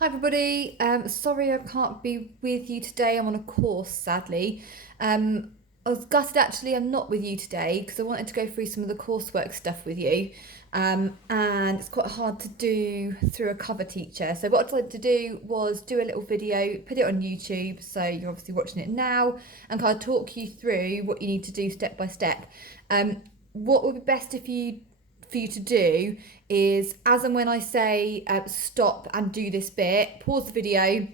Hi everybody. Sorry I can't be with you today. I'm on a course, sadly. I was gutted actually. I'm not with you today because I wanted to go through some of the coursework stuff with you, and it's quite hard to do through a cover teacher. So what I decided to do was do a little video, put it on YouTube. So you're obviously watching it now, and kind of talk you through what you need to do step by step. What would be best for you to do is, as and when I say stop and do this bit, pause the video,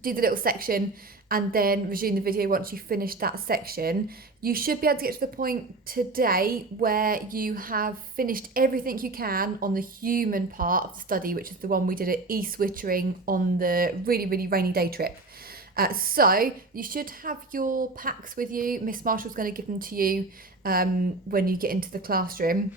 do the little section, and then resume the video once you finish that section. You should be able to get to the point today where you have finished everything you can on the human part of the study, which is the one we did at East Wittering on the really, really rainy day trip. So you should have your packs with you. Miss Marshall's going to give them to you when you get into the classroom.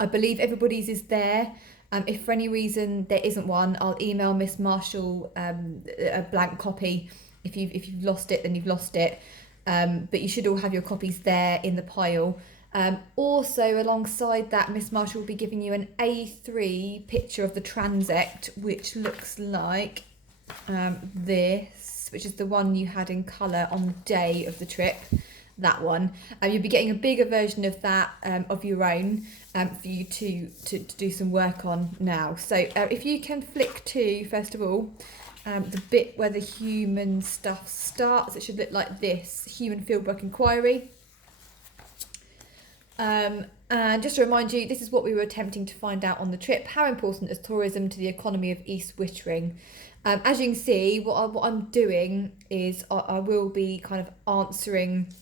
I believe everybody's is there. If for any reason there isn't one, I'll email Miss Marshall a blank copy. If you've lost it, then you've lost it. But you should all have your copies there in the pile. Also, alongside that, Miss Marshall will be giving you an A3 picture of the transect, which looks like this, which is the one you had in colour on the day of the trip. That one. You'll be getting a bigger version of that of your own for you to do some work on now. So if you can flick to, first of all, the bit where the human stuff starts, it should look like this, human fieldwork inquiry. And just to remind you, this is what we were attempting to find out on the trip. How important is tourism to the economy of East Wittering? As you can see, what I'm doing is I will be kind of answering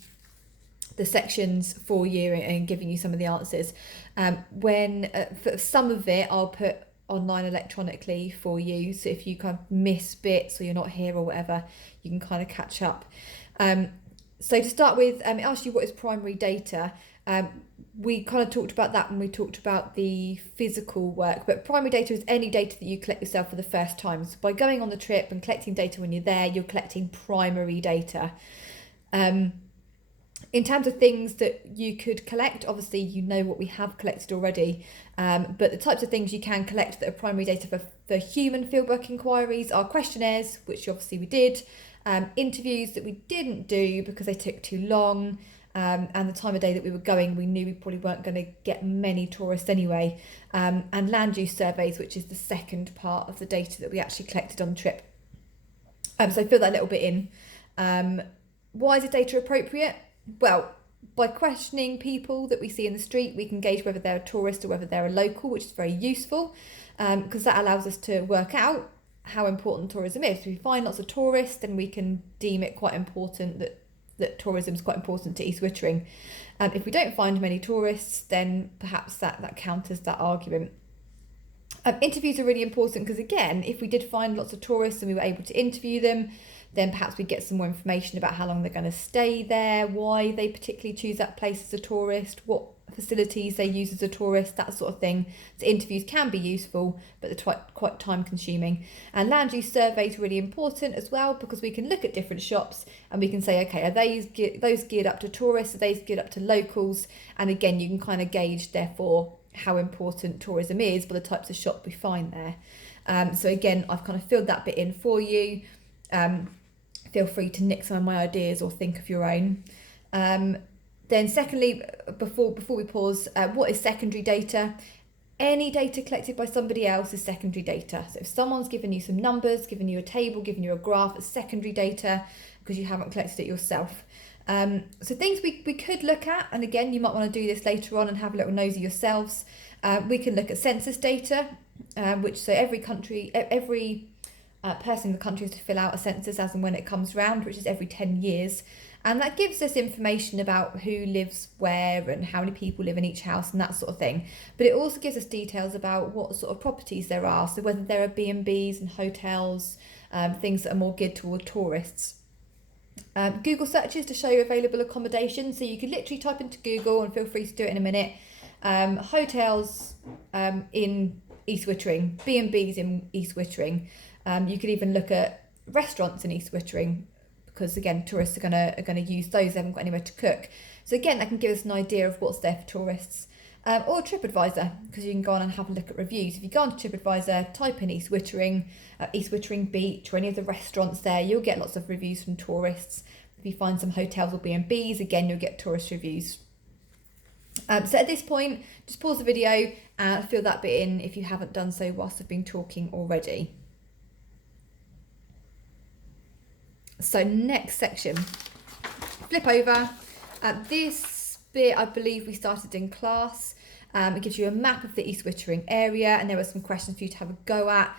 the sections for you and giving you some of the answers. For some of it, I'll put online electronically for you. So if you kind of miss bits or you're not here or whatever, you can kind of catch up. So to start with, it asks you what is primary data. We kind of talked about that when we talked about the physical work, but primary data is any data that you collect yourself for the first time. So by going on the trip and collecting data when you're there, you're collecting primary data. In terms of things that you could collect, obviously you know what we have collected already, but the types of things you can collect that are primary data for human fieldwork inquiries are questionnaires, which obviously we did, interviews that we didn't do because they took too long, and the time of day that we were going, we knew we probably weren't going to get many tourists anyway, and land use surveys, which is the second part of the data that we actually collected on the trip. So fill that a little bit in. Why is the data appropriate? Well, by questioning people that we see in the street, we can gauge whether they're a tourist or whether they're a local, which is very useful because that allows us to work out how important tourism is. If we find lots of tourists, then we can deem it quite important that tourism is quite important to East Wittering. If we don't find many tourists, then perhaps that counters that argument. Interviews are really important because, again, if we did find lots of tourists and we were able to interview them, then perhaps we get some more information about how long they're going to stay there, why they particularly choose that place as a tourist, what facilities they use as a tourist, that sort of thing. So interviews can be useful, but they're quite time consuming. And land use surveys are really important as well because we can look at different shops and we can say, okay, are those geared up to tourists, are those geared up to locals? And again, you can kind of gauge, therefore, how important tourism is by the types of shop we find there. So again, I've kind of filled that bit in for you. Feel free to nick some of my ideas or think of your own. Then secondly, before we pause, what is secondary data? Any data collected by somebody else is secondary data. So if someone's given you some numbers, given you a table, given you a graph, it's secondary data because you haven't collected it yourself. So things we could look at, and again, you might want to do this later on and have a little nosy yourselves. We can look at census data, which so every person in the country has to fill out a census as and when it comes round, which is every 10 years. And that gives us information about who lives where and how many people live in each house and that sort of thing. But it also gives us details about what sort of properties there are. So whether there are B&Bs and hotels, things that are more geared toward tourists. Google searches to show you available accommodation. So you could literally type into Google, and feel free to do it in a minute, hotels in East Wittering, B&Bs in East Wittering. You could even look at restaurants in East Wittering because, again, tourists are gonna use those. They haven't got anywhere to cook. So again, that can give us an idea of what's there for tourists. or TripAdvisor, because you can go on and have a look at reviews. If you go on to TripAdvisor, type in East Wittering Beach, or any of the restaurants there, you'll get lots of reviews from tourists. If you find some hotels or B&Bs, again, you'll get tourist reviews. So at this point, just pause the video and fill that bit in if you haven't done so whilst I've been talking already. So next section, flip over. This bit I believe we started in class. It gives you a map of the East Wittering area, and there are some questions for you to have a go at,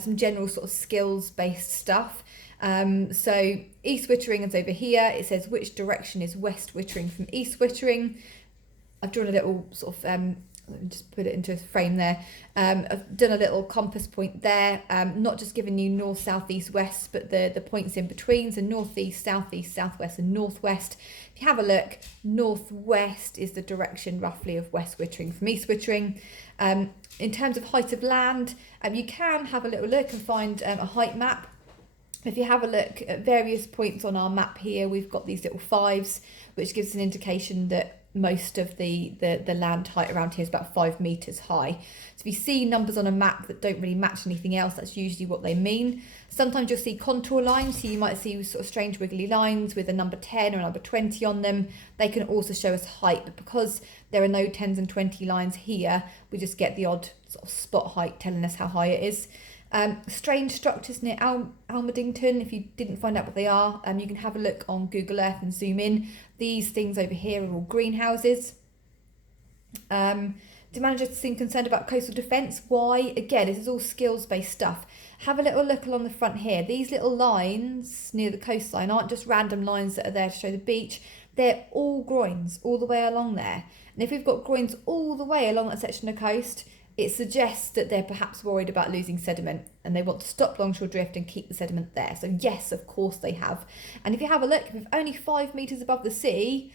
some general sort of skills-based stuff. So East Wittering is over here. It says which direction is West Wittering from East Wittering. I've drawn a little sort of, let me just put it into a frame there. I've done a little compass point there, not just giving you north, south, east, west, but the points in between. So northeast, southeast, southwest and northwest. If you have a look, northwest is the direction roughly of West Wittering from East Wittering. In terms of height of land, you can have a little look and find a height map. If you have a look at various points on our map here, we've got these little 5s, which gives an indication that most of the land height around here is about 5 metres high. So if you see numbers on a map that don't really match anything else, that's usually what they mean. Sometimes you'll see contour lines, so you might see sort of strange wiggly lines with a number 10 or a number 20 on them. They can also show us height, but because there are no 10s and 20 lines here, we just get the odd sort of spot height telling us how high it is. Strange structures near Almedington, if you didn't find out what they are, you can have a look on Google Earth and zoom in. These things over here are all greenhouses. Do managers seem concerned about coastal defence? Why? Again, this is all skills-based stuff. Have a little look along the front here. These little lines near the coastline aren't just random lines that are there to show the beach. They're all groins all the way along there. And if we've got groins all the way along that section of coast, it suggests that they're perhaps worried about losing sediment and they want to stop longshore drift and keep the sediment there. So yes, of course they have. And if you have a look, if it's only 5 metres above the sea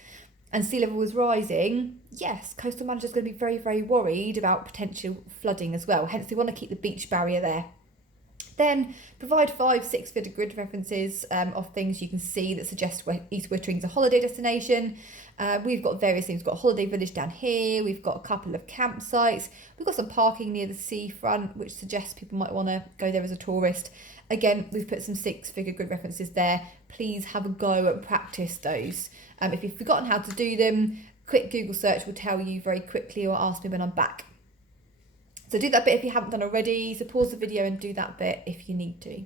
and sea level was rising, yes, coastal managers are going to be very, very worried about potential flooding as well. Hence, they want to keep the beach barrier there. Then provide 5-6 figure grid references of things you can see that suggest East Wittering is a holiday destination. We've got various things. We've got a holiday village down here. We've got a couple of campsites. We've got some parking near the seafront, which suggests people might want to go there as a tourist. Again, we've put some 6-figure grid references there. Please have a go and practice those. If you've forgotten how to do them, quick Google search will tell you very quickly, or ask me when I'm back. So do that bit if you haven't done already. So pause the video and do that bit if you need to.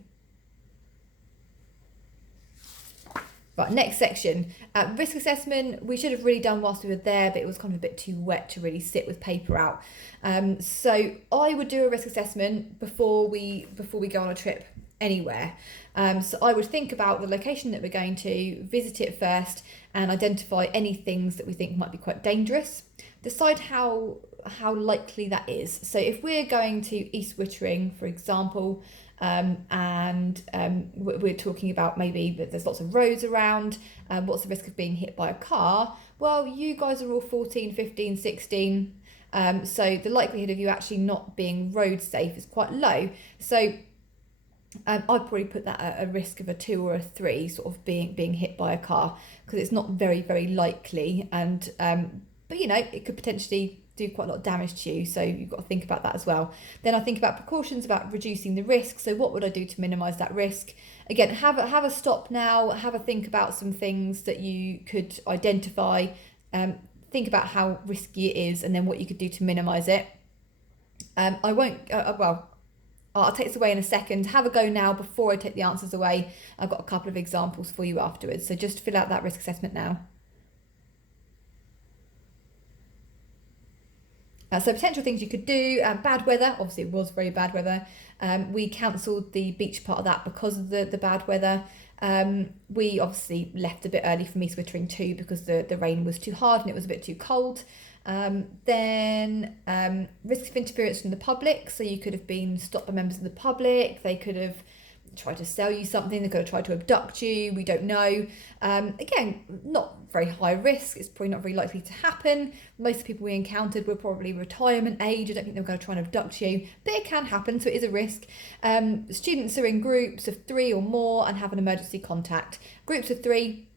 Right, next section. Risk assessment, we should have really done whilst we were there, but it was kind of a bit too wet to really sit with paper out. So I would do a risk assessment before we go on a trip anywhere. So I would think about the location that we're going to, visit it first, and identify any things that we think might be quite dangerous. Decide how likely that is. So if we're going to East Wittering, for example, and we're talking about maybe that there's lots of roads around, what's the risk of being hit by a car? Well, you guys are all 14, 15, 16, so the likelihood of you actually not being road safe is quite low. So I'd probably put that at a risk of a 2 or a 3, sort of being hit by a car, because it's not very, very likely, and but you know, it could potentially do quite a lot of damage to you, so you've got to think about that as well. Then I think about precautions, about reducing the risk. So what would I do to minimise that risk? Again, have a stop now, have a think about some things that you could identify, think about how risky it is, and then what you could do to minimise it. I won't, I'll take this away in a second. Have a go now before I take the answers away. I've got a couple of examples for you afterwards, so just fill out that risk assessment now. So potential things you could do, bad weather, obviously it was very bad weather. We cancelled the beach part of that because of the bad weather. We obviously left a bit early from East Wittering too because the rain was too hard and it was a bit too cold. Then risk of interference from the public, so you could have been stopped by members of the public, they could have tried to sell you something, they could have tried to abduct you, we don't know. Again, not very high risk, it's probably not very likely to happen. Most of the people we encountered were probably retirement age, I don't think they were going to try and abduct you, but it can happen, so it is a risk. Students are in groups of 3 or more and have an emergency contact. Groups of 3,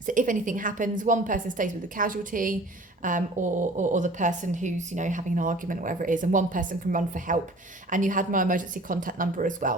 so if anything happens, one person stays with the casualty. or the person who's, having an argument or whatever it is, and one person can run for help. And you had my emergency contact number as well.